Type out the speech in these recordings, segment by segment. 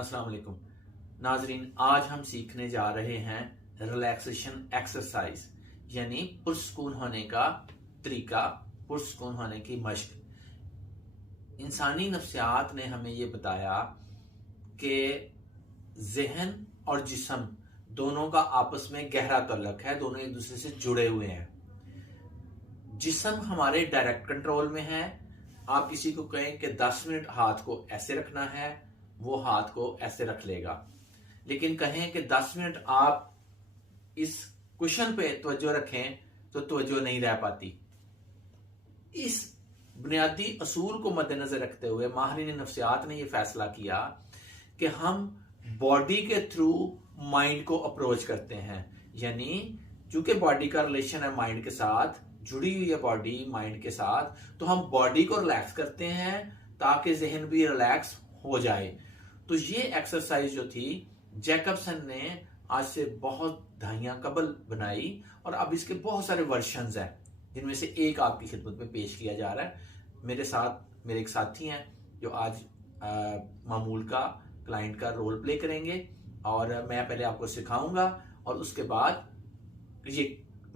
अस्सलाम वालेकुम नाजरीन, आज हम सीखने जा रहे हैं रिलैक्सेशन एक्सरसाइज यानी पुरस्कून होने का तरीका, पुरस्कून होने की मश्क। इंसानी नफ्सियात ने हमें ये बताया कि जहन और जिस्म दोनों का आपस में गहरा ताल्लुक है, दोनों एक दूसरे से जुड़े हुए हैं। जिस्म हमारे डायरेक्ट कंट्रोल में है। आप किसी को कहें कि 10 मिनट हाथ को ऐसे रखना है, वो हाथ को ऐसे रख लेगा। लेकिन कहें कि 10 मिनट आप इस कुशन पे तवज्जो रखें तो तवज्जो नहीं रह पाती। इस बुनियादी असूल को मद्देनजर रखते हुए माहिरीन नफ्सियात ने यह फैसला किया कि हम बॉडी के थ्रू माइंड को अप्रोच करते हैं। यानी चूंकि बॉडी का रिलेशन है माइंड के साथ, जुड़ी हुई है बॉडी माइंड के साथ, तो हम बॉडी को रिलैक्स करते हैं ताकि जहन भी रिलैक्स हो जाए। तो ये एक्सरसाइज जो थी जैकबसन ने आज से बहुत दहाइयां कबल बनाई और अब इसके बहुत सारे वर्जन्स हैं, जिनमें से एक आपकी खिदमत में पेश किया जा रहा है। मेरे साथ मेरे एक साथी हैं जो आज मामूल का क्लाइंट का रोल प्ले करेंगे और मैं पहले आपको सिखाऊंगा और उसके बाद ये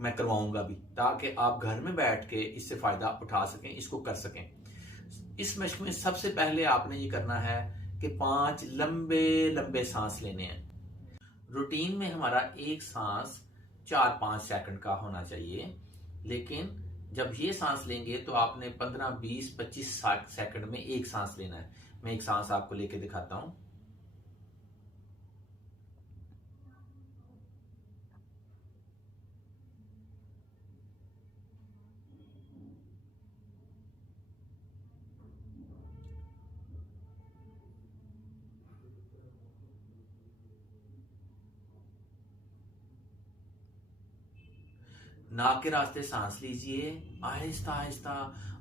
मैं करवाऊंगा भी, ताकि आप घर में बैठ के इससे फायदा उठा सकें, इसको कर सकें। इस मश्क में सबसे पहले आपने ये करना है कि 5 लंबे लंबे सांस लेने हैं। रूटीन में हमारा एक सांस 4-5 सेकंड का होना चाहिए, लेकिन जब ये सांस लेंगे तो आपने 15, 20, 25 सेकंड में एक सांस लेना है। मैं एक सांस आपको लेके दिखाता हूं। नाक के रास्ते सांस लीजिए आहिस्ता आहिस्ता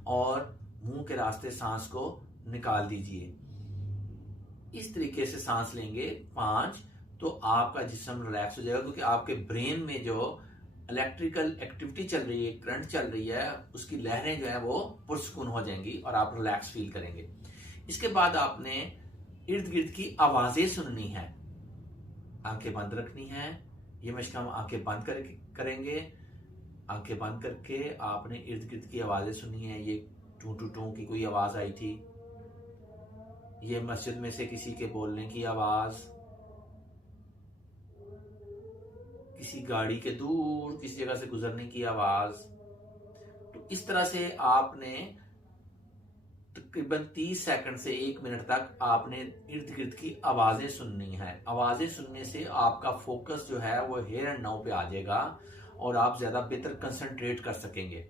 और मुंह के रास्ते सांस को निकाल दीजिए। इस तरीके से सांस लेंगे 5 तो आपका जिस्म रिलैक्स हो जाएगा, क्योंकि आपके ब्रेन में जो इलेक्ट्रिकल एक्टिविटी चल रही है, करंट चल रही है, उसकी लहरें जो है वो पुरसुकून हो जाएंगी और आप रिलैक्स फील करेंगे। इसके बाद आपने इर्द गिर्द की आवाजें सुननी है, आंखें बंद रखनी है। ये मशक हम आंखें बंद करके करेंगे। आंखें बंद करके आपने इर्द गिर्द की आवाजें सुनी है। ये टू टू टू की कोई आवाज आई थी, ये मस्जिद में से किसी के बोलने की आवाज, किसी गाड़ी के दूर किसी जगह से गुजरने की आवाज। तो इस तरह से आपने तकरीबन 30 सेकंड से 1 मिनट तक आपने इर्द गिर्द की आवाजें सुननी है। आवाजें सुनने से आपका फोकस जो है वो हियर एंड नाउ पे आ जाएगा और आप ज्यादा बेहतर कंसंट्रेट कर सकेंगे।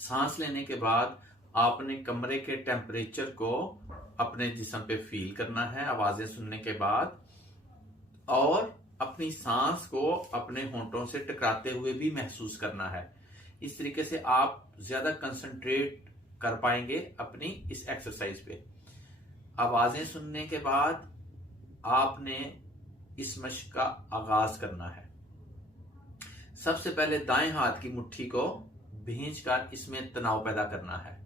सांस लेने के बाद आपने कमरे के टेम्परेचर को अपने जिस्म पे फील करना है आवाजें सुनने के बाद, और अपनी सांस को अपने होंठों से टकराते हुए भी महसूस करना है। इस तरीके से आप ज्यादा कंसंट्रेट कर पाएंगे अपनी इस एक्सरसाइज पे। आवाजें सुनने के बाद आपने इस मश्क का आगाज करना है। सबसे पहले दाएं हाथ की मुट्ठी को भींचकर इसमें तनाव पैदा करना है।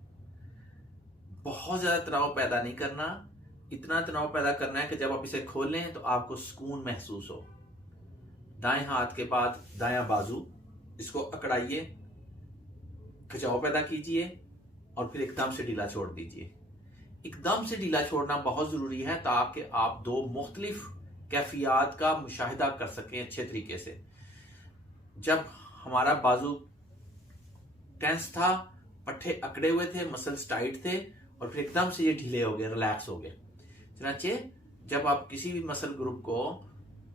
बहुत ज्यादा तनाव पैदा नहीं करना, इतना तनाव पैदा करना है कि जब आप इसे खोलें तो आपको सुकून महसूस हो। दाएं हाथ के बाद दायां बाजू, इसको अकड़ाइए, खिंचाव पैदा कीजिए और फिर एकदम से ढीला छोड़ दीजिए। एकदम से ढीला छोड़ना बहुत जरूरी है ताकि आप 2 मुख्तलिफ कैफियत का मुशाहिदा कर सकें अच्छे तरीके से। जब हमारा बाजू टेंस था, पट्टे अकड़े हुए थे, मसल्स टाइट थे और फिर एकदम से ये ढीले हो गए, रिलैक्स हो गए। चनाचे जब आप किसी भी मसल ग्रुप को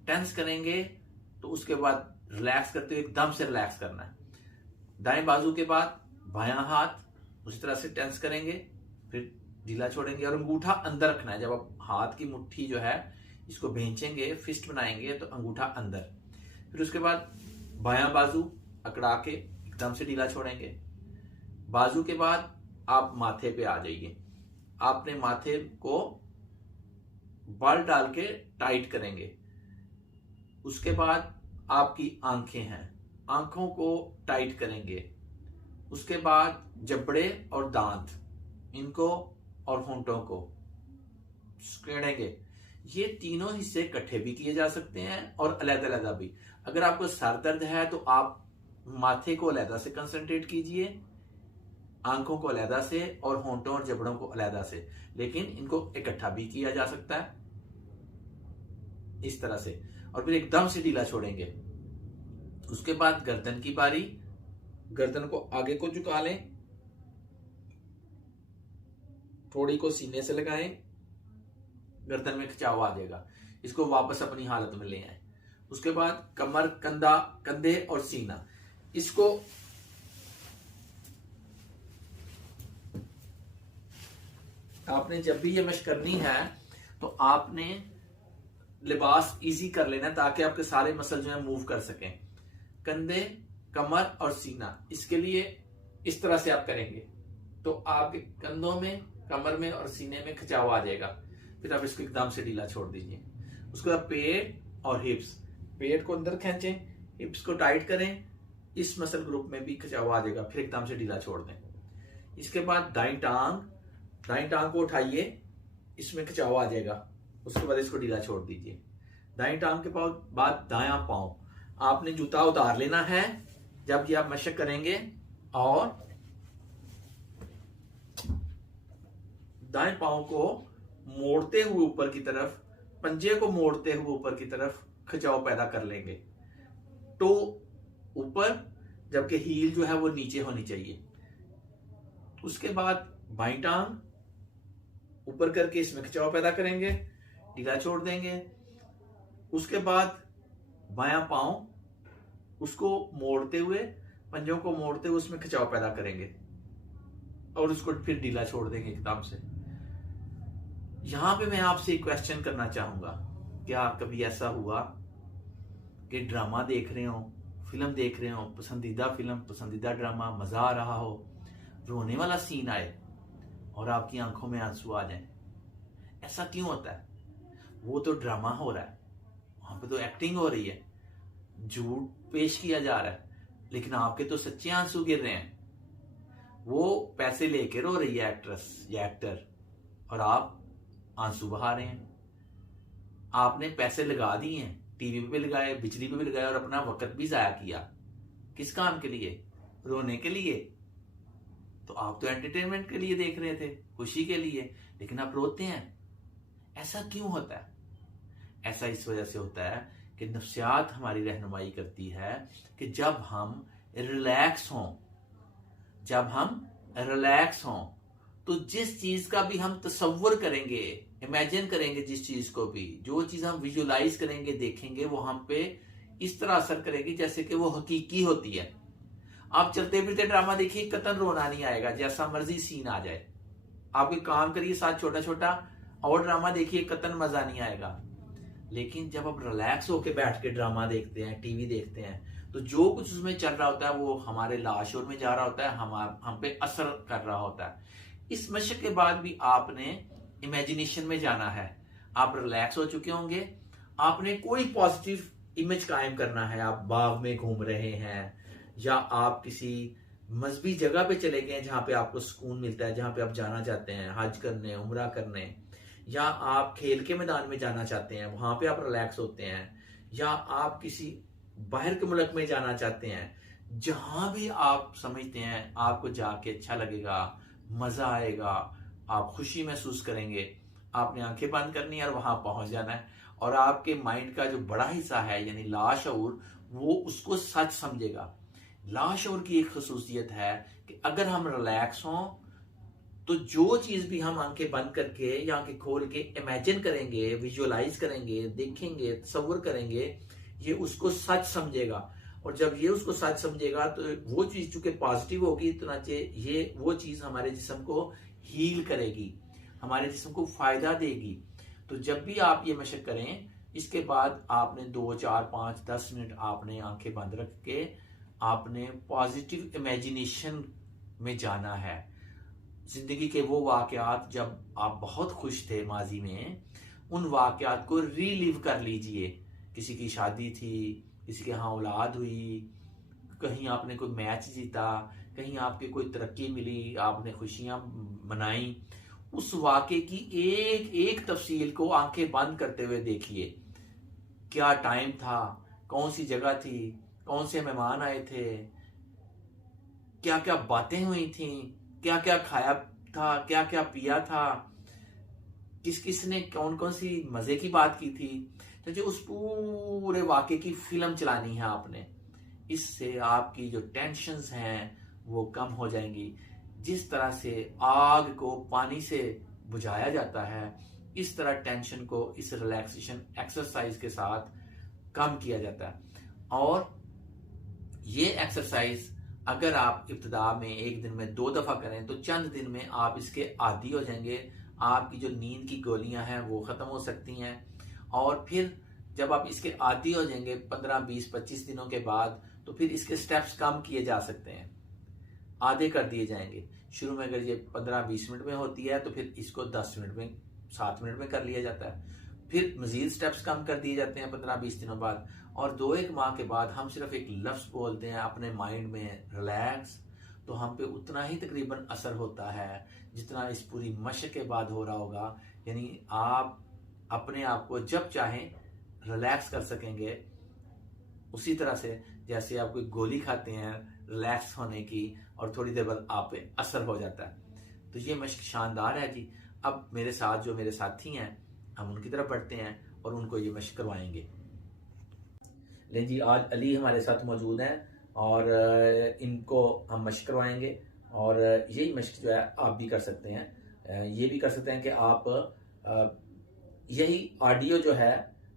टेंस करेंगे तो उसके बाद रिलैक्स करते हुए एकदम से रिलैक्स करना है। दाएं बाजू के बाद बायां हाथ उसी तरह से टेंस करेंगे, फिर ढीला छोड़ेंगे और अंगूठा अंदर रखना है। जब आप हाथ की मुट्ठी जो है इसको भेंचेंगे, फिस्ट बनाएंगे, तो अंगूठा अंदर। फिर उसके बाद बायां बाजू अकड़ा के एकदम से ढीला छोड़ेंगे। बाजू के बाद आप माथे पे आ जाइए। आपने माथे को बल डाल के टाइट करेंगे। उसके बाद आपकी आंखें हैं, आंखों को टाइट करेंगे। उसके बाद जबड़े और दांत, इनको और होंठों को छेड़ेंगे। ये तीनों हिस्से इकट्ठे भी किए जा सकते हैं और अलग-अलग भी। अगर आपको सर दर्द है तो आप माथे को अलग से कंसंट्रेट कीजिए, आंखों को अलग से और होंठों और जबड़ों को अलग से, लेकिन इनको इकट्ठा भी किया जा सकता है इस तरह से। और फिर एकदम से ढीला छोड़ेंगे। उसके बाद गर्दन की बारी, गर्दन को आगे को झुका लें, थोड़ी को सीने से लगाएं, गर्दन में खिंचाव आ जाएगा, इसको वापस अपनी हालत में ले आए। उसके बाद कमर, कंधा, कंधे और सीना, इसको आपने जब भी ये मशक करनी है तो आपने लिबास इजी कर लेना ताकि आपके सारे मसल जो है मूव कर सकें। कंधे, कमर और सीना, इसके लिए इस तरह से आप करेंगे तो आपके कंधों में, कमर में और सीने में खिंचाव आ जाएगा। फिर आप इसको एकदम से ढीला छोड़ दीजिए। उसके बाद पेट और हिप्स, पेट को अंदर खींचें, हिप्स को टाइट करें, इस मसल ग्रुप में भी खिंचाव आ जाएगा, फिर एकदम से ढीला छोड़ दें। इसके बाद दाईं टांग को उठाइए, इसमें खिंचाव आ जाएगा, उसके बाद इसको ढीला छोड़ दीजिए। दाईं टांग के बाद दायां पांव, आपने जूता उतार लेना है जबकि आप मशक करेंगे, और दाएं पांव को मोड़ते हुए ऊपर की तरफ, पंजे को मोड़ते हुए ऊपर की तरफ खिंचाव पैदा कर लेंगे। टो ऊपर जबकि हील जो है वो नीचे होनी चाहिए। उसके बाद बाईं टांग ऊपर करके इसमें खिंचाव पैदा करेंगे, ढीला छोड़ देंगे। उसके बाद बायां पांव, उसको मोड़ते हुए, पंजों को मोड़ते हुए उसमें खिंचाव पैदा करेंगे और उसको फिर ढीला छोड़ देंगे एकदम से। यहां पे मैं आपसे एक क्वेश्चन करना चाहूंगा, क्या कभी ऐसा हुआ कि ड्रामा देख रहे हो, फिल्म देख रहे हो, पसंदीदा फिल्म, पसंदीदा ड्रामा, मजा आ रहा हो, रोने वाला सीन आए और आपकी आंखों में आंसू आ जाए? ऐसा क्यों होता है? वो तो ड्रामा हो रहा है, वहां पे तो एक्टिंग हो रही है, झूठ पेश किया जा रहा है, लेकिन आपके तो सच्चे आंसू गिर रहे हैं। वो पैसे लेके रो रही है एक्ट्रेस या एक्टर और आप आंसू बहा रहे हैं। आपने पैसे लगा दिए हैं, टीवी पे भी लगाए, बिजली पे भी लगाए और अपना वक्त भी जाया किया। किस काम के लिए? रोने के लिए। तो आप तो एंटरटेनमेंट के लिए देख रहे थे, खुशी के लिए, लेकिन आप रोते हैं। ऐसा क्यों होता है? ऐसा इस वजह से होता है कि नफ्सियात हमारी रहनुमाई करती है कि जब हम रिलैक्स हों तो जिस चीज का भी हम तसव्वुर करेंगे, इमेजिन करेंगे, जिस चीज को भी, जो चीज हम विजुअलाइज करेंगे, देखेंगे, वो हम पे इस तरह असर करेगी जैसे कि वो हकीकी होती है। आप चलते फिरते ड्रामा देखिए, कतन रोना नहीं आएगा, जैसा मर्जी सीन आ जाए। आप एक काम करिए साथ छोटा छोटा और ड्रामा देखिए, कतन मजा नहीं आएगा। लेकिन जब आप रिलैक्स होकर बैठ के ड्रामा देखते हैं, टीवी देखते हैं, तो जो कुछ उसमें चल रहा होता है वो हमारे लाशोर में जा रहा होता है, हम पे असर कर रहा होता है। इस मशक के बाद भी आपने इमेजिनेशन में जाना है। आप रिलैक्स हो चुके होंगे, आपने कोई पॉजिटिव इमेज कायम करना है। आप बाग में घूम रहे हैं या आप किसी मजहबी जगह पे चले गए जहां पे आपको सुकून मिलता है, जहां पे आप जाना चाहते हैं हज करने, उम्रा करने, या आप खेल के मैदान में जाना चाहते हैं, वहां पे आप रिलैक्स होते हैं, या आप किसी बाहर के मुल्क में जाना चाहते हैं, जहां भी आप समझते हैं आपको जाके अच्छा लगेगा, मजा आएगा, आप खुशी महसूस करेंगे, आपने आंखें बंद करनी है और वहां पहुंच जाना है। और आपके माइंड का जो बड़ा हिस्सा है यानी लाशऊर, वो उसको सच समझेगा। लाशऊर की एक खसूसियत है कि अगर हम रिलैक्स हों तो जो चीज भी हम आंखें बंद करके या आंखें खोल के इमेजिन करेंगे, विजुअलाइज करेंगे, देखेंगे, तसव्वुर करेंगे, ये उसको सच समझेगा। और जब ये उसको सच समझेगा तो वो चीज चूंकि पॉजिटिव होगी, तो ये वो चीज हमारे जिस्म को हील करेगी, हमारे जिस्म को फायदा देगी। तो जब भी आप ये मशक करें, इसके बाद आपने 2, 4, 5, 10 मिनट आपने आंखें बंद रख के आपने पॉजिटिव इमेजिनेशन में जाना है। जिंदगी के वो वाकयात जब आप बहुत खुश थे माजी में, उन वाकयात को रीलिव कर लीजिए। किसी की शादी थी, किसी के यहाँ औलाद हुई, कहीं आपने कोई मैच जीता, कहीं आपकी कोई तरक्की मिली, आपने खुशियां मनाई, उस वाक़े की एक एक तफसील को आंखें बंद करते हुए देखिए। क्या टाइम था, कौन सी जगह थी, कौन से मेहमान आए थे, क्या क्या बातें हुई थी, क्या क्या खाया था, क्या क्या पिया था, किस किस ने कौन कौन सी मजे की बात की थी। तो जो उस पूरे वाक़े की फिल्म चलानी है आपने। इससे आपकी जो टेंशन्स हैं वो कम हो जाएंगी। जिस तरह से आग को पानी से बुझाया जाता है, इस तरह टेंशन को इस रिलैक्सेशन एक्सरसाइज के साथ कम किया जाता है। और ये एक्सरसाइज अगर आप इब्तिदा में एक दिन में 2 दफा करें तो चंद दिन में आप इसके आदी हो जाएंगे। आपकी जो नींद की गोलियां हैं वो खत्म हो सकती हैं। और फिर जब आप इसके आदी हो जाएंगे 15, 20, 25 दिनों के बाद, तो फिर इसके स्टेप्स कम किए जा सकते हैं, आधे कर दिए जाएंगे। शुरू में अगर ये 15-20 मिनट में होती है तो फिर इसको 10 मिनट में, 7 मिनट में कर लिया जाता है। फिर मजीद स्टेप्स कम कर दिए जाते हैं 15-20 दिनों बाद। और 2-1 माह के बाद हम सिर्फ एक लफ्ज बोलते हैं अपने माइंड में, रिलैक्स, तो हम पे उतना ही तकरीबन असर होता है जितना इस पूरी मशक के बाद हो रहा होगा। यानी आप अपने आप को जब चाहें रिलैक्स कर सकेंगे, उसी तरह से जैसे आप कोई गोली खाते हैं रिलैक्स होने की और थोड़ी देर बाद आप पे असर हो जाता है। तो ये मशक शानदार है जी। अब मेरे साथ जो मेरे साथी हैं हम उनकी तरफ बढ़ते हैं और उनको ये मशक करवाएंगे। ले जी, आज अली हमारे साथ मौजूद हैं और इनको हम मशक करवाएंगे। और यही मशक जो है आप भी कर सकते हैं। ये भी कर सकते हैं कि आप यही ऑडियो जो है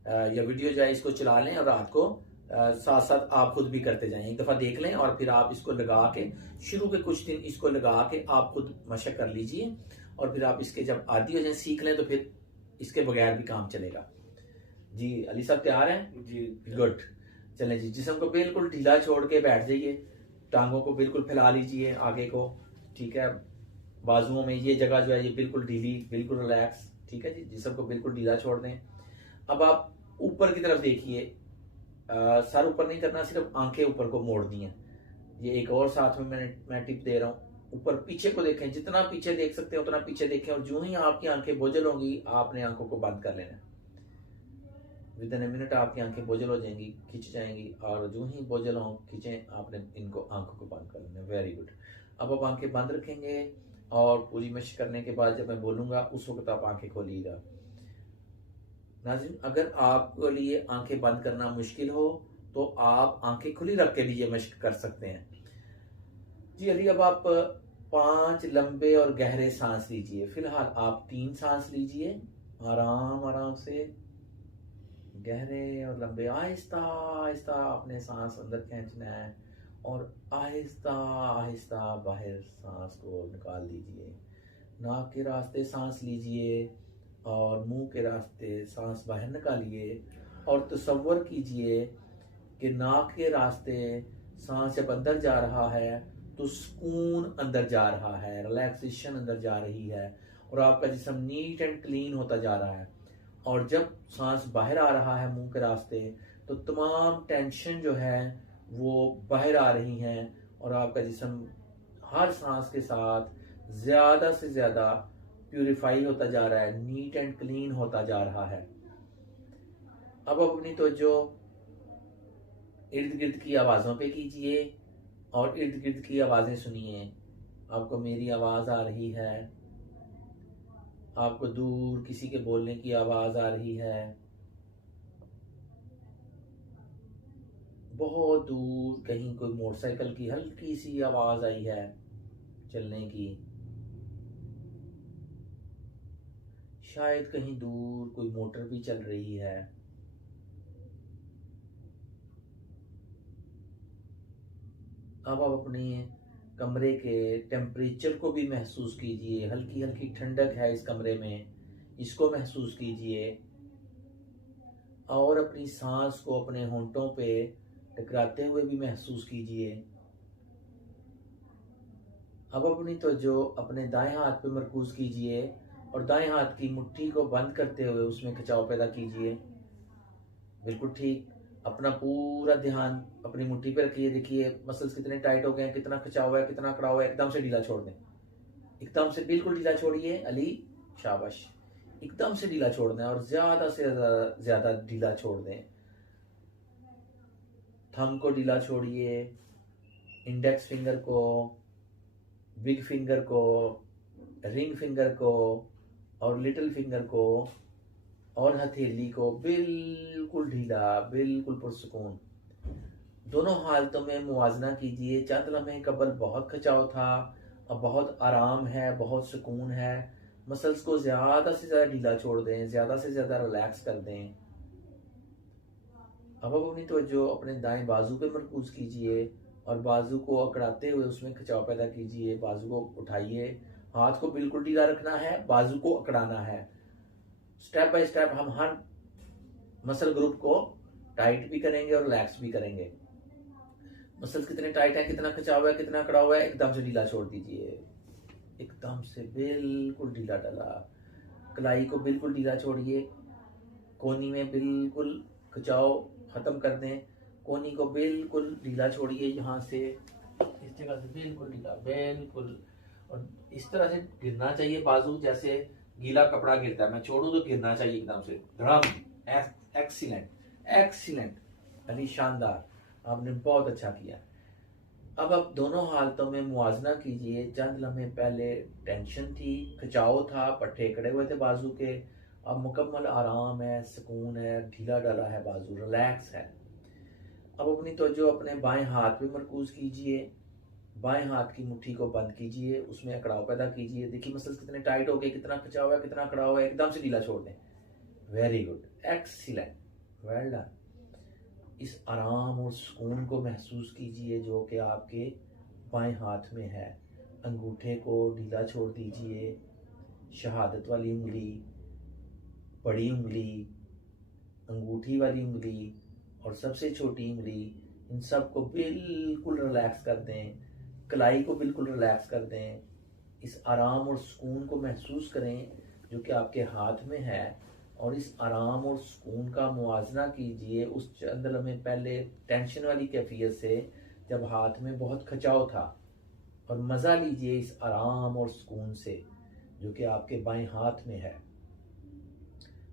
या वीडियो जो है इसको चला लें और रात को साथ साथ आप खुद भी करते जाएं। एक दफा देख लें और फिर आप इसको लगा के शुरू के कुछ दिन इसको लगा के आप खुद मशक कर लीजिए। और फिर आप इसके जब आदी हो जाए, सीख लें, तो फिर इसके बगैर भी काम चलेगा। जी अली साहब तैयार हैं? जी गुड। चलें जी, जिस्म को बिल्कुल ढीला छोड़ के बैठ जाइए, टांगों को बिल्कुल फैला लीजिए आगे को, ठीक है। बाजुओं में ये जगह जो है ये बिल्कुल ढीली, बिल्कुल रिलैक्स, ठीक है जी। जिस्म को बिल्कुल ढीला छोड़ दें। अब आप ऊपर की तरफ देखिए, सर ऊपर नहीं करना, सिर्फ आंखें ऊपर को मोड़नी है। ये एक और साथ में मैं टिप दे रहा हूँ, ऊपर पीछे को देखें, जितना पीछे देख सकते हैं उतना पीछे देखें। और जो ही आपकी आंखें बोझल होंगी आपने आंखों को बंद कर लेना। विद इन ए मिनट आपकी आंखें बोझल हो जाएंगी, खिंच जाएंगी, और जो ही बोझल हो खिंचें आपने इनको आंखों को बंद कर लेना। Very good. अब आप आंखें बंद रखेंगे और पूरी मशक करने के बाद जब मैं बोलूंगा उस वक्त आप आंखें खोलिएगा। नाज़रीन, अगर आपके लिए आंखें बंद करना मुश्किल हो तो आप आंखें खुली रख के भी ये मशक कर सकते हैं। जी अली, अब आप 5 लंबे और गहरे सांस लीजिए। फिलहाल आप 3 सांस लीजिए, आराम आराम से, गहरे और लंबे। आहिस्ता आहिस्ता आपने सांस अंदर खींचना है और आहिस्ता आहिस्ता बाहर सांस को निकाल दीजिए। नाक के रास्ते सांस लीजिए और मुंह के रास्ते सांस बाहर निकालिए। और तसव्वुर कीजिए कि नाक के रास्ते सांस जब अंदर जा रहा है तो सुकून अंदर जा रहा है, रिलैक्सेशन अंदर जा रही है और आपका जिस्म नीट एंड क्लीन होता जा रहा है। और जब सांस बाहर आ रहा है मुंह के रास्ते तो तमाम टेंशन जो है वो बाहर आ रही हैं और आपका जिस्म हर सांस के साथ ज्यादा से ज्यादा प्यूरिफाई होता जा रहा है, नीट एंड क्लीन होता जा रहा है। अब अपनी तवज्जो इर्द गिर्द की आवाज़ों पे कीजिए और इर्द गिर्द की आवाज़ें सुनिए। आपको मेरी आवाज़ आ रही है, आपको दूर किसी के बोलने की आवाज़ आ रही है, बहुत दूर कहीं कोई मोटरसाइकिल की हल्की सी आवाज़ आई है चलने की, शायद कहीं दूर कोई मोटर भी चल रही है। अब आप अपने कमरे के टेम्परेचर को भी महसूस कीजिए। हल्की हल्की ठंडक है इस कमरे में, इसको महसूस कीजिए। और अपनी सांस को अपने होंठों पे टकराते हुए भी महसूस कीजिए। अब अपनी तवज्जो अपने दाएं हाथ पे मरकूज कीजिए और दाएं हाथ की मुट्ठी को बंद करते हुए उसमें खिंचाव पैदा कीजिए। बिल्कुल ठीक। अपना पूरा ध्यान अपनी मुट्ठी पे रखिए। देखिए मसल्स कितने टाइट हो गए हैं, कितना खिंचाव है, कितना कड़ा हुआ है। एकदम से ढीला छोड़ दें, एकदम से बिल्कुल ढीला छोड़िए अली, शाबाश। एकदम से ढीला छोड़ना है और ज्यादा से ज्यादा ढीला छोड़ दें। थंब को ढीला छोड़िए, इंडेक्स फिंगर को, बिग फिंगर को, रिंग फिंगर को और लिटिल फिंगर को और हथेली को बिल्कुल ढीला, बिल्कुल पुरसुकून। दोनों हालतों में मुवाजना कीजिए। चंद लम्हे कबल बहुत खिंचाव था, अब बहुत आराम है, बहुत सुकून है। मसल्स को ज्यादा से ज्यादा ढीला छोड़ दें, ज्यादा से ज्यादा रिलैक्स कर दें। अब आप अपनी तवज्जो अपने दाएं बाजू पे मरकूज कीजिए और बाजू को अकड़ाते हुए उसमें खिंचाव पैदा कीजिए। बाजू को उठाइए, हाथ को बिल्कुल ढीला रखना है, बाजू को अकड़ाना है। स्टेप बाय स्टेप हम हर मसल ग्रुप को टाइट भी करेंगे और रिलैक्स भी करेंगे। मसल्स कितने टाइट है, कितना खिंचाव है, कितना अकड़ा हुआ है, एकदम से ढीला छोड़ दीजिए। एकदम से बिल्कुल ढीला डाला। कलाई को बिल्कुल ढीला छोड़िए। कोहनी में बिल्कुल खिंचाव खत्म कर दें। कोहनी को बिल्कुल ढीला छोड़िए, यहाँ से इस जगह से बिल्कुल ढीला, बिल्कुल। और इस तरह से गिरना चाहिए बाजू जैसे गीला कपड़ा गिरता है। मैं छोड़ू तो गिरना चाहिए एकदम से धड़म। एक्सीलेंट, एक्सीलेंट अली, शानदार, आपने बहुत अच्छा किया। अब आप दोनों हालतों में मुआजना कीजिए। चंद लम्हे पहले टेंशन थी, खिंचाव था, पट्टे कड़े हुए थे बाजू के। अब मुकम्मल आराम है, सुकून है, ढीला डाला है बाजू, रिलैक्स है। अब अपनी तवज्जो अपने बाएं हाथ पे मरकूज कीजिए। बाएं हाथ की मुट्ठी को बंद कीजिए, उसमें अकड़ाव पैदा कीजिए। देखिए मसल्स कितने टाइट हो गए, कितना खिंचाव है, कितना अकड़ा हुआ है, एकदम से ढीला छोड़ दें। Very good, excellent, well done. इस आराम और सुकून को महसूस कीजिए जो कि आपके बाएं हाथ में है। अंगूठे को ढीला छोड़ दीजिए। शहादत वाली उंगली, बड़ी उंगली, अंगूठी वाली उंगली और सबसे छोटी उंगली, इन सब को बिल्कुल रिलैक्स कर दें। कलाई को बिल्कुल रिलैक्स कर दें। इस आराम और सुकून को महसूस करें जो कि आपके हाथ में है और इस आराम और सुकून का मुआजना कीजिए उस चंद लम्हे पहले टेंशन वाली कैफियत से जब हाथ में बहुत खिंचाव था। और मज़ा लीजिए इस आराम और सुकून से जो कि आपके बाएं हाथ में है।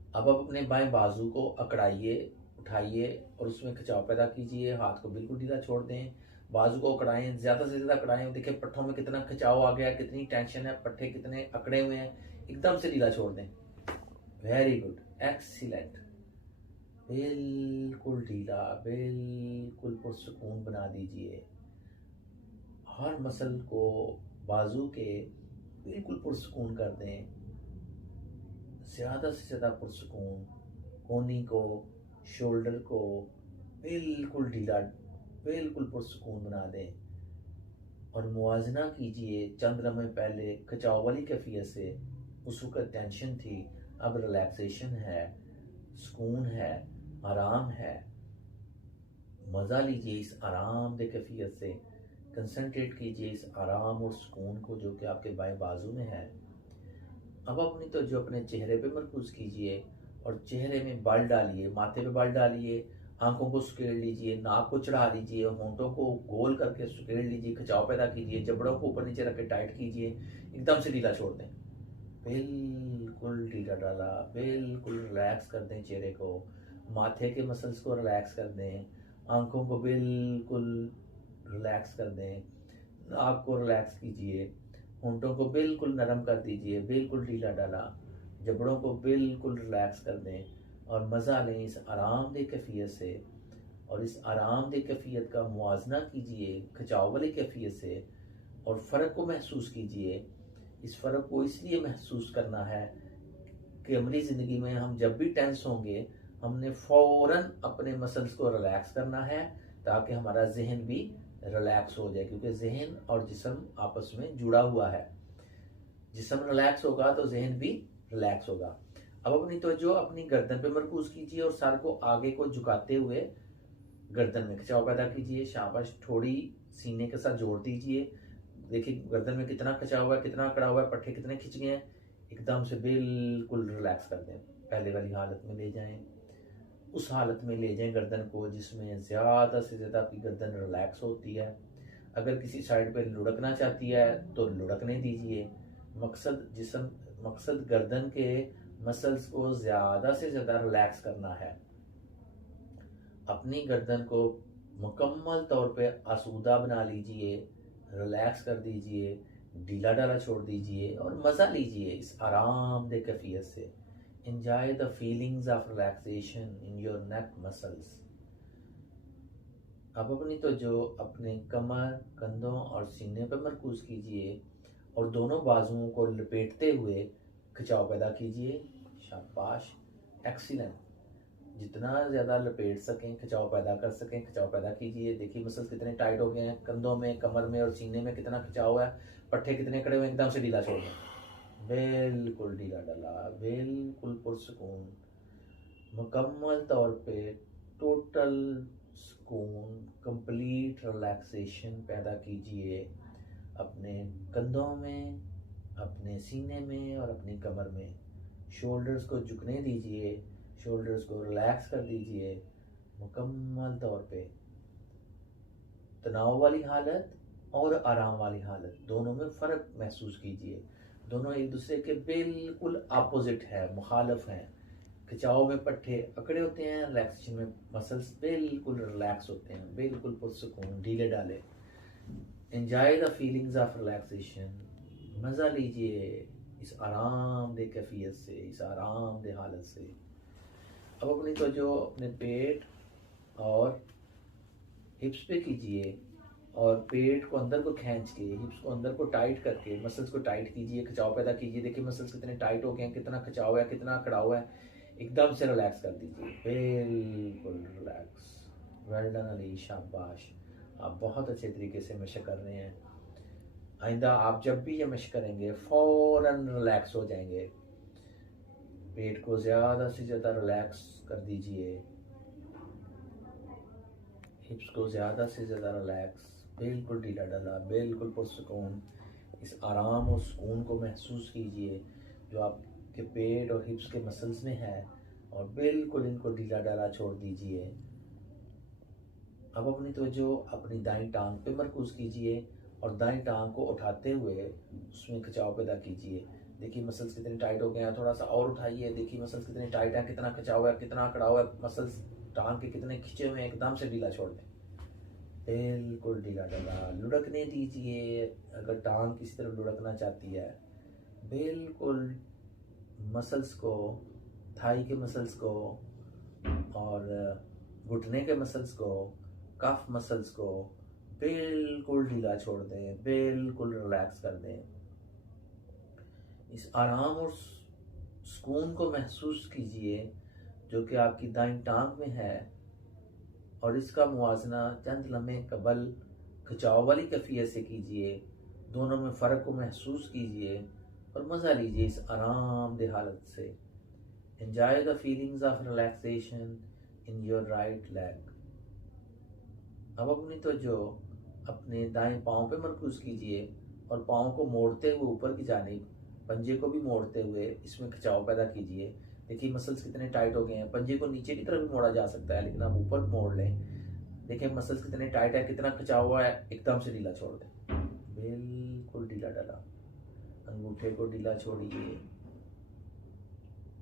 अब आप अपने बाएं बाजू को अकड़ाइए, उठाइए और उसमें खिंचाव पैदा कीजिए। हाथ को बिल्कुल ढीला छोड़ दें, बाजू को अकड़ाएं, ज़्यादा से ज़्यादा अकड़ाएं। देखिए पट्ठों में कितना खिंचाव आ गया, कितनी टेंशन है, पट्ठे कितने अकड़े हुए हैं, एकदम से ढीला छोड़ दें। वेरी गुड, एक्सीलेंट, बिल्कुल ढीला, बिल्कुल पुरसुकून बना दीजिए। हर मसल को बाजू के बिल्कुल पुरसुकून कर दें, ज़्यादा से ज़्यादा पुरसुकून। कोहनी को, शोल्डर को बिल्कुल ढीला, बिल्कुल पुरसुकून बना दें। और मुआजना कीजिए चंद लम्हे पहले खिंचाव वाली कैफियत से उस वक्त टेंशन थी, अब रिलैक्सेशन है, सुकून है, आराम है। मज़ा लीजिए इस आराम दे कैफियत से। कंसंट्रेट कीजिए इस आराम और सुकून को जो कि आपके बाएं बाजू में है। अब अपनी तो जो अपने चेहरे पे मरकूज कीजिए और चेहरे में बाल डालिए, माथे पे बाल डालिए, आंखों को सुकेड़ लीजिए, नाक को चढ़ा लीजिए, होंठों को गोल करके सुकेड़ लीजिए, खिंचाव पैदा कीजिए, जबड़ों को ऊपर नीचे रख के टाइट कीजिए, एकदम से ढीला छोड़ दें। बिल्कुल ढीला डाला, बिल्कुल रिलैक्स कर दें चेहरे को, माथे के मसल्स को रिलैक्स कर दें, आंखों को बिल्कुल रिलैक्स कर दें, नाक को रिलैक्स कीजिए, होंठों को बिल्कुल नरम कर दीजिए, बिल्कुल ढीला डाला, जबड़ों को बिल्कुल रिलैक्स कर दें और मज़ा लें इस आरामदेह कैफियत से। और इस आरामदेह कैफियत का मुआजना कीजिए खिंचाव वाली कैफियत से और फ़र्क को महसूस कीजिए। इस फ़र्क को इसलिए महसूस करना है कि अमली ज़िंदगी में हम जब भी टेंस होंगे हमने फ़ौरन अपने मसल्स को रिलैक्स करना है ताकि हमारा जहन भी रिलैक्स हो जाए, क्योंकि जहन और जिस्म आपस में जुड़ा हुआ है। जिस्म रिलैक्स होगा तो जहन भी रिलैक्स होगा। अब अपनी तवज्जो अपनी गर्दन पे मरकूज कीजिए और सर को आगे को झुकाते हुए गर्दन में खिंचाव पैदा कीजिए। शाबाश, थोड़ी सीने के साथ जोड़ दीजिए। देखिए गर्दन में कितना खिंचा हुआ है, कितना अकड़ा हुआ है, पट्टे कितने खिंच गए हैं। एकदम से बिल्कुल रिलैक्स कर दें, पहले वाली हालत में ले जाएं। उस हालत में ले जाएं गर्दन को जिसमें ज़्यादा से ज़्यादा आपकी गर्दन रिलैक्स होती है। अगर किसी साइड पर लुढ़कना चाहती है तो लुढ़कने दीजिए, मकसद गर्दन के मसल्स को ज़्यादा से ज़्यादा रिलैक्स करना है। अपनी गर्दन को मुकम्मल तौर पे आसूदा बना लीजिए, रिलैक्स कर दीजिए, ढीला ढाला छोड़ दीजिए और मज़ा लीजिए इस आरामदेह कैफियत से। Enjoy the feelings of relaxation in your neck muscles. अब अपनी तवज्जो अपने कमर, कंधों और सीने पर मरकूज कीजिए और दोनों बाजुओं को लपेटते हुए खिंचाव पैदा कीजिए। शाबाश, एक्सीलेंट। जितना ज़्यादा लपेट सकें, खिंचाव पैदा कर सकें, खिंचाव पैदा कीजिए। देखिए मसल्स कितने टाइट हो गए हैं, कंधों में, कमर में और सीने में कितना खिंचाव है, पट्टे कितने खड़े हुए, एकदम से ढीला छोड़ दें, बिल्कुल ढीला ढाला, बिल्कुल पुरसुकून, मुकम्मल तौर पे टोटल सुकून, कंप्लीट रिलैक्सेशन पैदा कीजिए अपने कंधों में, अपने सीने में और अपनी कमर में। शोल्डर्स को झुकने दीजिए, शोल्डर्स को रिलैक्स कर दीजिए मुकम्मल तौर पे। तनाव वाली हालत और आराम वाली हालत दोनों में फ़र्क महसूस कीजिए। दोनों एक दूसरे के बिल्कुल अपोजिट है, मुखालफ हैं। खिंचाव में पट्टे अकड़े होते हैं, रिलैक्सेशन में मसल्स बिल्कुल रिलैक्स होते हैं, बिल्कुल पुरसुकून, ढीले डाले। Enjoy the feelings of relaxation. मज़ा लीजिए इस आरामदेह कैफियत से, इस आरामदेह हालत से। अब अपनी तवज्जो अपने पेट और हिप्स पे कीजिए और पेट को अंदर को खींच के, हिप्स को अंदर को टाइट करके मसल्स को टाइट कीजिए, खिंचाव पैदा कीजिए। देखिए मसल्स कितने टाइट हो गए हैं, कितना खिंचाव है, कितना अकड़ा हुआ है, एकदम से रिलैक्स कर दीजिए, बिल्कुल रिलैक्स। वेल डन अली, शाबाश, आप बहुत अच्छे तरीके से मशक कर रहे हैं। आइंदा आप जब भी ये मशक करेंगे फ़ौरन रिलैक्स हो जाएंगे। पेट को ज़्यादा से ज़्यादा रिलैक्स कर दीजिए, हिप्स को ज़्यादा से ज़्यादा रिलैक्स, बिल्कुल ढीला ढाला, बिल्कुल पुरसुकून। इस आराम और सुकून को महसूस कीजिए जो आपके पेट और हिप्स के मसल्स में है और बिल्कुल इनको ढीला ढाला छोड़ दीजिए। अब अपनी तवज्जो अपनी दाईं टांग पे मरकूज़ कीजिए और दाईं टांग को उठाते हुए उसमें खिंचाव पैदा कीजिए। देखिए मसल्स कितने टाइट हो गए हैं, थोड़ा सा और उठाइए। देखिए मसल्स कितने टाइट हैं, कितना खिंचाव है, कितना अकड़ा हुआ है, मसल्स टांग के कितने खिंचे हुए हैं, एकदम से ढीला छोड़ दें, बिल्कुल ढीला ढाला। लुढ़कने दीजिए, अगर टांग किसी तरफ लुढ़कना चाहती है, बिल्कुल मसल्स को, थाई के मसल्स को और घुटने के मसल्स को, कफ मसल्स को बिल्कुल ढीला छोड़ दें, बिल्कुल रिलैक्स कर दें। इस आराम और सुकून को महसूस कीजिए जो कि आपकी दाईं टांग में है और इसका मुवाजना चंद लम्हे कबल खिंचाव वाली कैफियत से कीजिए। दोनों में फ़र्क को महसूस कीजिए और मज़ा लीजिए इस आरामदेह हालत से। Enjoy the feelings of relaxation in your right leg. अब अपनी तो जो अपने दाएं पाँव पे मरकूज़ कीजिए और पाँव को मोड़ते हुए ऊपर की जानिब, पंजे को भी मोड़ते हुए इसमें खिंचाव पैदा कीजिए। देखिए मसल्स कितने टाइट हो गए हैं, पंजे को नीचे की तरफ भी मोड़ा जा सकता है लेकिन आप ऊपर मोड़ लें। देखिए मसल्स कितने टाइट है, कितना खिंचाव हुआ है, एकदम से ढीला छोड़ दें, बिल्कुल ढीला ढाला। अंगूठे को ढीला छोड़िए,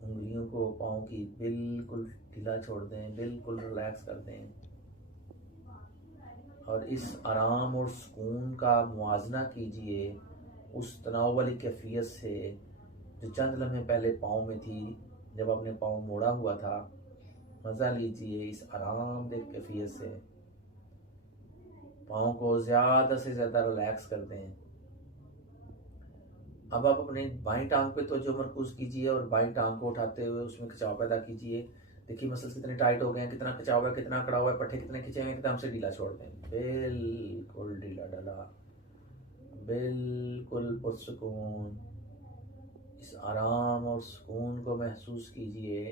उंगलियों को पाँव की बिल्कुल ढीला छोड़ दें, बिल्कुल रिलैक्स कर दें और इस आराम और सुकून का मुआजना कीजिए उस तनाव वाली कैफियत से जो चंद लम्हे पहले पाँव में थी जब आपने पाँव मोड़ा हुआ था। मज़ा लीजिए इस आरामदेह कैफियत से। पाँव को ज़्यादा से ज़्यादा रिलैक्स कर दें। अब आप अपने बाईं टांग पे तो जो मरकूज़ कीजिए और बाईं टांग को उठाते हुए उसमें खिंचाव पैदा कीजिए। देखिए मसल्स कितने टाइट हो गए हैं, कितना खिंचाव है, कितना अकड़ा हुआ है, पट्टे कितने खिंचे हैं, एकदम से ढीला छोड़ दें, बिल्कुल ढीला ढाला, बिल्कुल पुरसुकून। इस आराम और सुकून को महसूस कीजिए,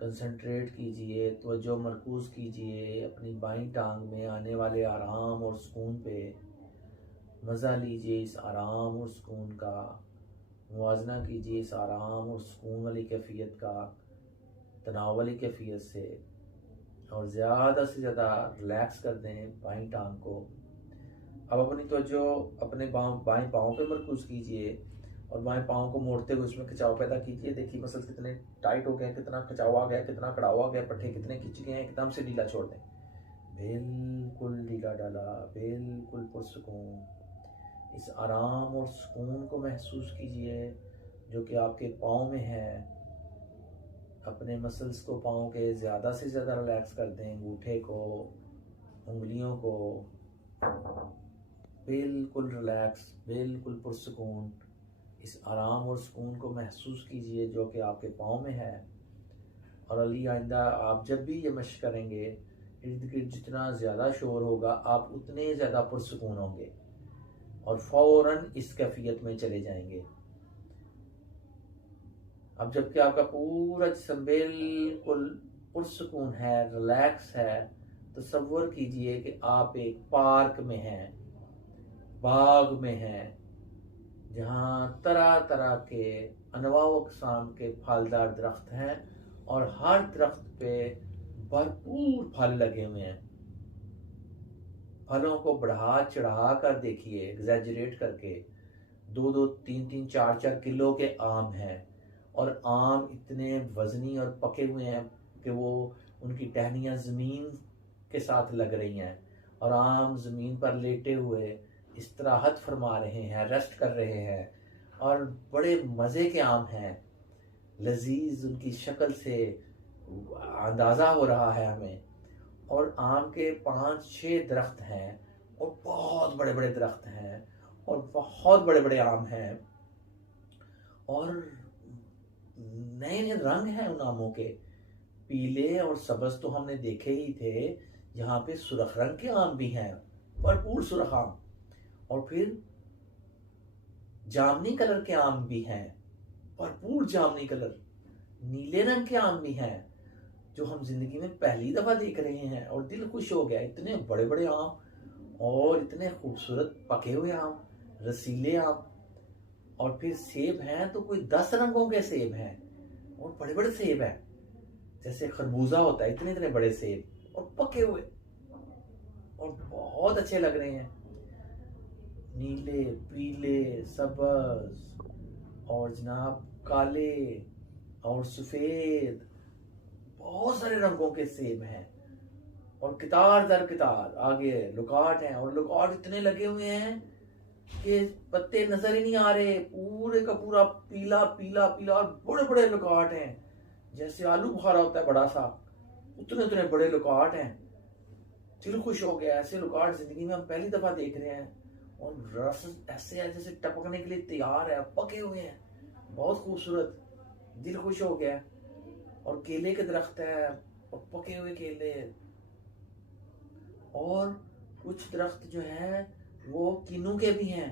कंसंट्रेट कीजिए, तवज्जो मरकूज़ कीजिए अपनी बाईं टांग में आने वाले आराम और सुकून पे। मज़ा लीजिए इस आराम और सुकून का, मुवाजना कीजिए इस आराम और सुकून वाली कैफियत का तनाव वाली कैफियत से और ज़्यादा से ज़्यादा रिलैक्स कर दें बाईं टांग को। अब अपनी तवज्जो अपने बाएं पाँव पे मरकूज़ कीजिए और बाएं पाँव को मोड़ते हुए उसमें खिंचाव पैदा कीजिए। देखिए मसल्स कितने टाइट हो गए, कितना खिंचाव आ गया, कितना कड़ाव आ गया, पट्टे कितने खिंच गए हैं। एकदम से ढीला छोड़ दें, बिल्कुल ढीला डाला, बिल्कुल पुरसुकून। इस आराम और सुकून को महसूस कीजिए जो कि आपके पाँव में है। अपने मसल्स को पाँव के ज़्यादा से ज़्यादा रिलैक्स कर दें, अंगूठे को, उंगलियों को, बिल्कुल रिलैक्स, बिल्कुल पुरसुकून। इस आराम और सुकून को महसूस कीजिए जो कि आपके पाँव में है। और अली आइंदा आप जब भी ये मशक करेंगे, इर्द गिर्द जितना ज़्यादा शोर होगा आप उतने ज़्यादा पुरसुकून होंगे और फ़ौरन इस कैफियत में चले जाएंगे। अब जबकि आपका पूरा जिस्म बिल्कुल पुरसुकून है, रिलैक्स है, तसव्वुर कीजिए कि आप एक पार्क में हैं, बाग में हैं, जहाँ तरह तरह के अनवा व अक़साम के फलदार दरख्त हैं और हर दरख्त पे भरपूर फल लगे हुए हैं। फलों को बढ़ा चढ़ा कर देखिए, एग्जैजरेट करके 2-2, 3-3, 4-4 किलो के आम हैं और आम इतने वजनी और पके हुए हैं कि वो उनकी टहनियाँ ज़मीन के साथ लग रही हैं और आम ज़मीन पर लेटे हुए इस्तराहत फरमा रहे हैं, रेस्ट कर रहे हैं और बड़े मज़े के आम हैं। लजीज उनकी शक्ल से अंदाज़ा हो रहा है हमें। और आम के 5-6 दरख्त हैं और बहुत बड़े बड़े दरख्त हैं और बहुत बड़े बड़े आम हैं और नए नए रंग हैं उन आमों के। पीले और सब्ज तो हमने देखे ही थे, यहाँ पे सुर्ख रंग के आम भी हैं, भरपूर सुर्ख आम। और फिर जामनी कलर के आम भी हैं, भरपूर जामनी कलर। नीले रंग के आम भी हैं जो हम जिंदगी में पहली दफा देख रहे हैं और दिल खुश हो गया। इतने बड़े बड़े आम और इतने खूबसूरत पके हुए आम, रसीले आम। और फिर सेब हैं तो कोई 10 रंगों के सेब हैं और बड़े बड़े सेब हैं, जैसे खरबूजा होता है, इतने इतने बड़े सेब और पके हुए और बहुत अच्छे लग रहे हैं। नीले, पीले, सब्ज और जनाब काले और सफेद, बहुत सारे रंगों के सेब हैं और कितार दर कितार आगे लुकाट हैं और लुकाट इतने लगे हुए हैं कि पत्ते नजर ही नहीं आ रहे। पूरे का पूरा पीला पीला पीला और बड़े बड़े लुकाट हैं, जैसे आलू बुखारा होता है बड़ा सा, उतने उतने बड़े लुकाट हैं। दिल खुश हो गया। ऐसे लुकाट जिंदगी में हम पहली दफा देख रहे हैं और रस ऐसे है जैसे टपकने के लिए तैयार है, पके हुए हैं, बहुत खूबसूरत। दिल खुश हो गया। और केले के दरख्त है और पके हुए केले। और कुछ दरख्त जो है वो किन्नू के भी हैं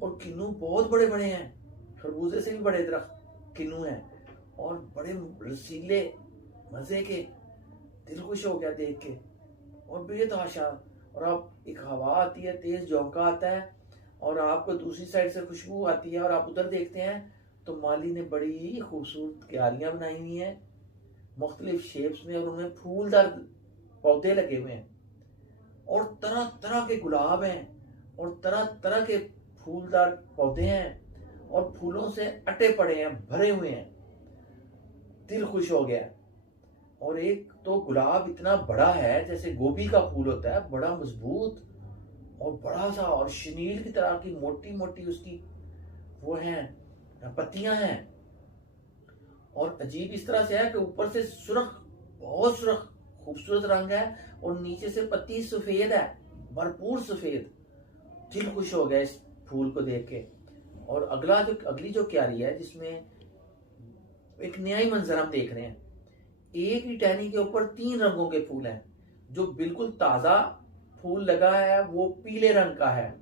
और किन्नू बहुत बड़े बड़े हैं, खरबूजे से भी बड़े दरख्त किन्नू हैं और बड़े रसीले मजे के। दिल खुश हो गया देख के और बेतहाशा। और अब एक हवा आती है, तेज झोंका आता है और आपको दूसरी साइड से खुशबू आती है और आप उधर देखते हैं तो माली ने बड़ी खूबसूरत क्यारियां बनाई हुई हैं मुख्तलिफ शेप्स में और उनमें फूलदार पौधे लगे हुए हैं और तरह तरह के गुलाब हैं और तरह तरह के फूलदार पौधे हैं और फूलों से अटे पड़े हैं, भरे हुए हैं। दिल खुश हो गया। और एक तो गुलाब इतना बड़ा है जैसे गोभी का फूल होता है, बड़ा मजबूत और बड़ा सा और शनील की तरह की मोटी मोटी उसकी वो हैं पत्तियां हैं और अजीब इस तरह से है कि ऊपर से सुर्ख, बहुत सुर्ख खूबसूरत रंग है और नीचे से पत्ती सफेद है, भरपूर सफेद। दिल खुश हो गया इस फूल को देख के। और अगली जो क्यारी है जिसमें एक नया ही मंजर हम देख रहे हैं। एक ही टहनी के ऊपर 3 रंगों के फूल हैं। जो बिल्कुल ताजा फूल लगा है वो पीले रंग का है,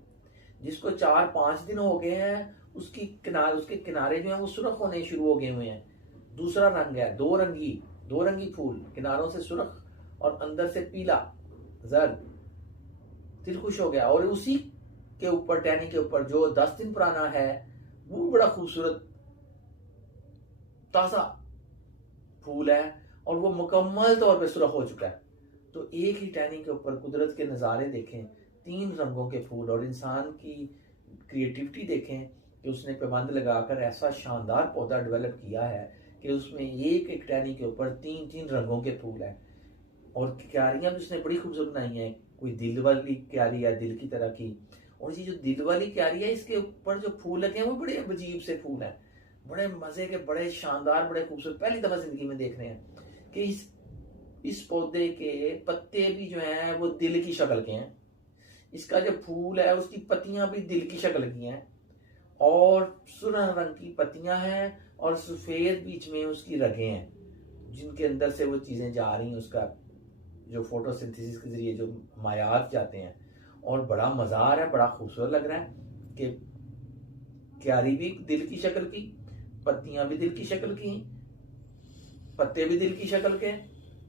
जिसको 4-5 दिन हो गए हैं उसके किनारे जो है वो सुर्ख होने शुरू हो गए हुए हैं। दूसरा रंग है दो रंगी फूल, किनारों से सुर्ख और अंदर से पीला जर्द। दिल खुश हो गया। और उसी के ऊपर टहनी के ऊपर जो 10 दिन पुराना है वो बड़ा खूबसूरत ताजा फूल है और वो मुकम्मल तौर पे सुर्ख हो चुका है। तो एक ही टहनी के ऊपर कुदरत के नज़ारे देखें, 3 रंगों के फूल, और इंसान की क्रिएटिविटी देखें कि उसने पाबंद लगाकर ऐसा शानदार पौधा डेवलप किया है कि उसमें एक टहनी के ऊपर 3-3 रंगों के फूल हैं। और क्यारियां भी उसने बड़ी खूबसूरत बनाई हैं। कोई दिल वाली क्यारी है, दिल की तरह की। और ये जो दिल वाली क्यारी है, इसके ऊपर जो फूल लगे हैं वो बड़े अजीब से फूल हैं, बड़े मजे के, बड़े शानदार, बड़े खूबसूरत। पहली दफा जिंदगी में देख रहे हैं कि इस पौधे के पत्ते भी जो हैं वो दिल की शक्ल के हैं। इसका जो फूल है उसकी पत्तियां भी दिल की शक्ल की हैं और सुनहरा रंग की पत्तियां हैं और सफेद बीच में उसकी रगें हैं जिनके अंदर से वो चीजें जा रही हैं, उसका जो फोटोसिंथेसिस के जरिए जो मायात जाते हैं। और बड़ा मजा आ रहा है, बड़ा खूबसूरत लग रहा है कि क्यारी भी दिल की शक्ल की, पत्तियां भी दिल की शक्ल की, पत्ते भी दिल की शक्ल के,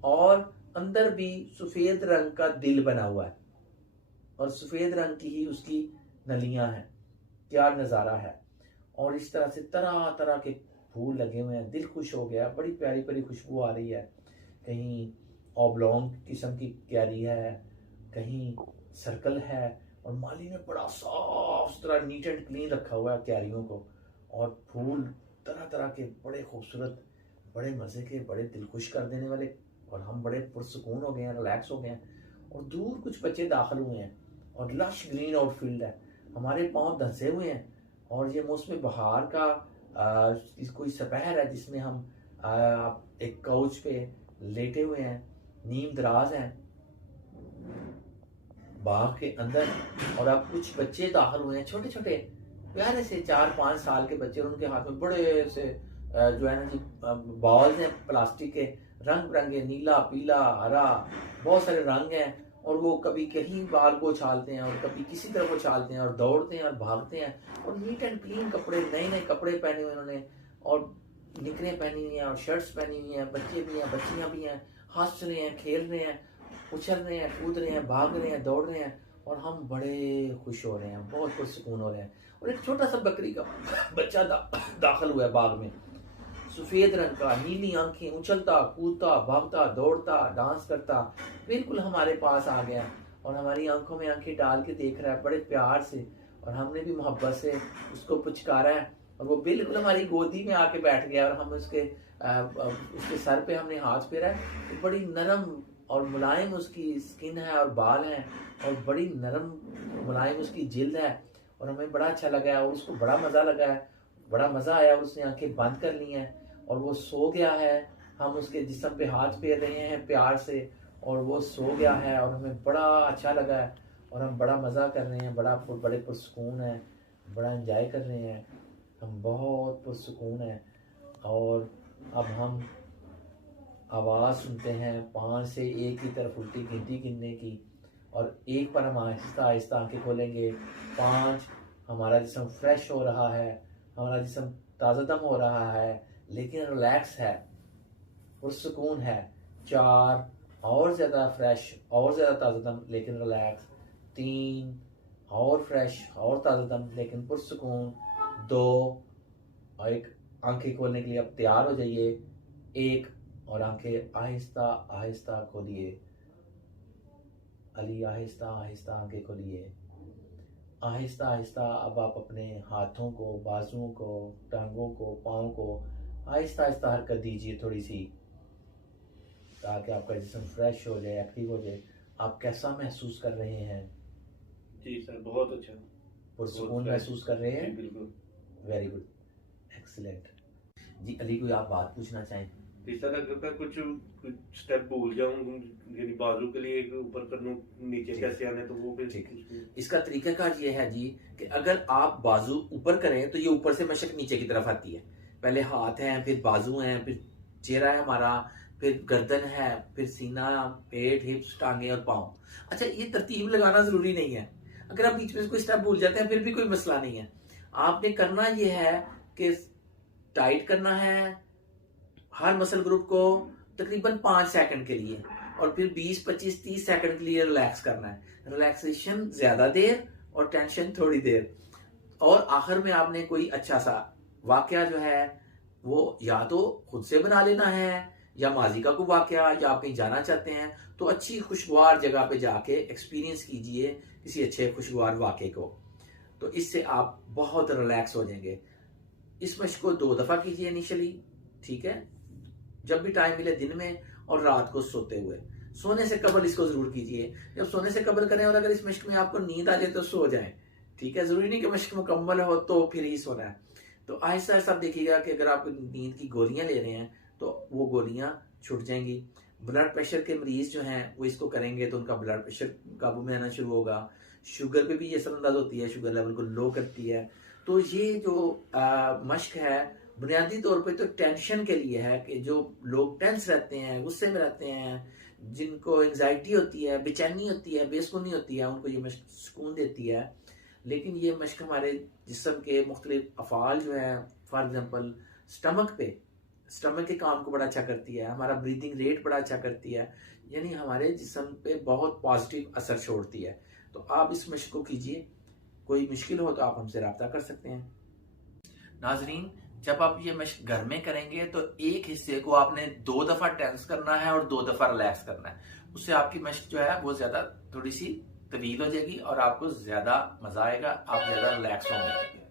और अंदर भी सफेद रंग का दिल बना हुआ है और सफेद रंग की ही उसकी नलियां हैं। क्या नजारा है। और इस तरह से तरह तरह के फूल लगे हुए हैं, दिल खुश हो गया। बड़ी प्यारी प्यारी खुशबू आ रही है। कहीं ऑब्लोंग किस्म की क्यारी है, कहीं सर्कल है, और माली ने बड़ा साफ सुथरा नीट एंड क्लीन रखा हुआ है क्यारियों को। और फूल तरह तरह के बड़े खूबसूरत, बड़े मजे के, बड़े दिल खुश कर देने वाले। और हम बड़े पुरसुकून हो गए हैं, रिलैक्स हो गए हैं। और दूर कुछ बच्चे दाखिल हुए हैं और लश ग्रीन आउटफील्ड है, हमारे पांव धंसे हुए हैं। और ये मौसम बहार का कोई सपहर है जिसमें हम एक काउच पे लेटे हुए हैं, नीम दराज हैं बाग के अंदर। और अब कुछ बच्चे दाखिल हुए हैं, छोटे छोटे प्यारे से 4-5 साल के बच्चे, और उनके हाथ में बड़े से जो है ना जी बॉल्स हैं प्लास्टिक के, रंग बिरंगे, नीला, पीला, हरा, बहुत सारे रंग हैं। और वो कभी कहीं बाल को उछालते हैं और कभी किसी तरफ उछालते हैं और दौड़ते हैं और भागते हैं। और नीट एंड क्लीन कपड़े, नए नए कपड़े पहने हुए उन्होंने, और निकरें पहनी हुई हैं और शर्ट्स पहनी हुई हैं। बच्चे भी हैं, बच्चियां भी हैं, हंस रहे हैं, खेल रहे हैं, उछल रहे हैं, कूद रहे हैं, भाग रहे हैं, दौड़ रहे हैं। और हम बड़े खुश हो रहे हैं, बहुत पुरसुकून हो रहे हैं। और एक छोटा सा बकरी का बच्चा दाखिल हुआ है बाग में, सफेद रंग का, नीली आंखें, उछलता कूदता भागता दौड़ता डांस करता, बिल्कुल हमारे पास आ गया और हमारी आंखों में आंखें डाल के देख रहा है बड़े प्यार से। और हमने भी मोहब्बत से उसको पुचकारा है और वो बिल्कुल हमारी गोदी में आके बैठ गया। और हम उसके सर पे हमने हाथ फेरा है। तो बड़ी नरम और मुलायम उसकी स्किन है और बाल हैं, और बड़ी नरम मुलायम उसकी जिल्द है। और हमें बड़ा अच्छा लगा है और उसको बड़ा मजा लगा है, बड़ा मजा आया। और उसने आंखें बंद कर ली हैं और वो सो गया है। हम उसके जिस्म पे हाथ फेर रहे हैं प्यार से और वो सो गया है और हमें बड़ा अच्छा लगा है। और हम बड़ा मज़ा कर रहे हैं, बड़े पुरसुकून हैं, बड़ा एंजॉय कर रहे हैं, हम बहुत पुरसुकून हैं। और अब हम आवाज़ सुनते हैं 5 से 1 की तरफ उल्टी गिनती गिनने की, और 1 पर हम आहिस्ता आहिस्ता आंखें खोलेंगे। 5, हमारा जिस्म फ्रेश हो रहा है, हमारा जिस्म ताज़ादम हो रहा है लेकिन रिलैक्स है, पुरसुकून है। 4, और ज़्यादा फ्रेश और ज़्यादा ताज़ादम लेकिन रिलैक्स। 3, और फ्रेश और ताज़ादम लेकिन पुरसुकून। 2, और एक आंखें खोलने के लिए अब तैयार हो जाइए। 1, और आंखें आहिस्ता आहिस्ता खोलिए। अली आहिस्ता आहिस्ता आंखें खोलिए। आहिस्ता आहिस्ता अब आप अपने हाथों को, बाजुओं को, टांगों को, पाँव को आहिस्ता आहिस्ता हरकत दीजिए थोड़ी सी, ताकि आपका जिस्म फ्रेश हो जाए, एक्टिव हो जाए। आप कैसा महसूस कर रहे हैं? जी सर, बहुत अच्छा, पुरसुकून महसूस कर रहे हैं? बिल्कुल। Very good, excellent. जी अली, कोई आप बात पूछना चाहें? जी सर, अगर मैं कुछ स्टेप भूल जाऊं, यानी बाजू के लिए ऊपर कर लूं, नीचे कैसे आने, तो वो फिर इसका तरीकाकार ये है जी कि अगर आप बाजू ऊपर करें तो ये ऊपर से मशक नीचे की तरफ आती है। पहले हाथ हैं, फिर बाजू हैं, फिर चेहरा है हमारा, फिर गर्दन है, फिर सीना, पेट, हिप्स, टांगे और पाँव। अच्छा, ये तरतीब लगाना जरूरी नहीं है। अगर आप बीच में कोई स्टेप भूल जाते हैं फिर भी कोई मसला नहीं है। आपने करना ये है कि टाइट करना है हर मसल ग्रुप को तकरीबन 5 सेकंड के लिए, और फिर 20, 25, 30 सेकंड के लिए रिलैक्स करना है। रिलैक्सेशन ज्यादा देर और टेंशन थोड़ी देर। और आखिर में आपने कोई अच्छा सा वाकया जो है वो या तो खुद से बना लेना है, या माजी का कोई वाकया, या आप कहीं जाना चाहते हैं तो अच्छी खुशगवार जगह पे जाके एक्सपीरियंस कीजिए किसी अच्छे खुशगवार वाकये को। तो इससे आप बहुत रिलैक्स हो जाएंगे। इस मश्क को 2 दफा कीजिए इनिशियली, ठीक है, जब भी टाइम मिले, दिन में और रात को सोते हुए। सोने से कबल इसको जरूर कीजिए। जब सोने से कबल करें और अगर इस मश्क में आपको नींद आ जाए तो सो जाए, ठीक है, जरूरी नहीं कि मश्क मुकम्मल हो तो फिर ही सोना है। तो आहिस्ता आहिस्ता आप देखिएगा कि अगर आप नींद की गोलियां ले रहे हैं तो वो गोलियां छूट जाएंगी। ब्लड प्रेशर के मरीज जो हैं वो इसको करेंगे तो उनका ब्लड प्रेशर काबू में आना शुरू होगा। शुगर पे भी ये असरअंदाज होती है, शुगर लेवल को लो करती है। तो ये जो मश्क है बुनियादी तौर पे तो टेंशन के लिए है, कि जो लोग टेंस रहते हैं, गुस्से में रहते हैं, जिनको एंजाइटी होती है, बेचैनी होती है, बेसुकूनी होती है, उनको ये मश्क सुकून देती है। लेकिन ये मश्क हमारे जिस्म के मुख्तलिफ अफ़ाल जो है, फॉर एग्जांपल स्टमक के काम को बड़ा अच्छा करती है, हमारा ब्रीदिंग रेट बड़ा अच्छा करती है, यानी हमारे जिस्म पे बहुत पॉजिटिव असर छोड़ती है। तो आप इस मश्क को कीजिए। कोई मुश्किल हो तो आप हमसे रब्ता कर सकते हैं। नाजरीन, जब आप ये मश्क घर में करेंगे तो एक हिस्से को आपने 2 दफा टेंस करना है और 2 दफा रिलैक्स करना है। उससे आपकी मश्क जो है वो ज्यादा थोड़ी सी तवील हो जाएगी और आपको ज्यादा मजा आएगा, आप ज्यादा रिलैक्स होंगे।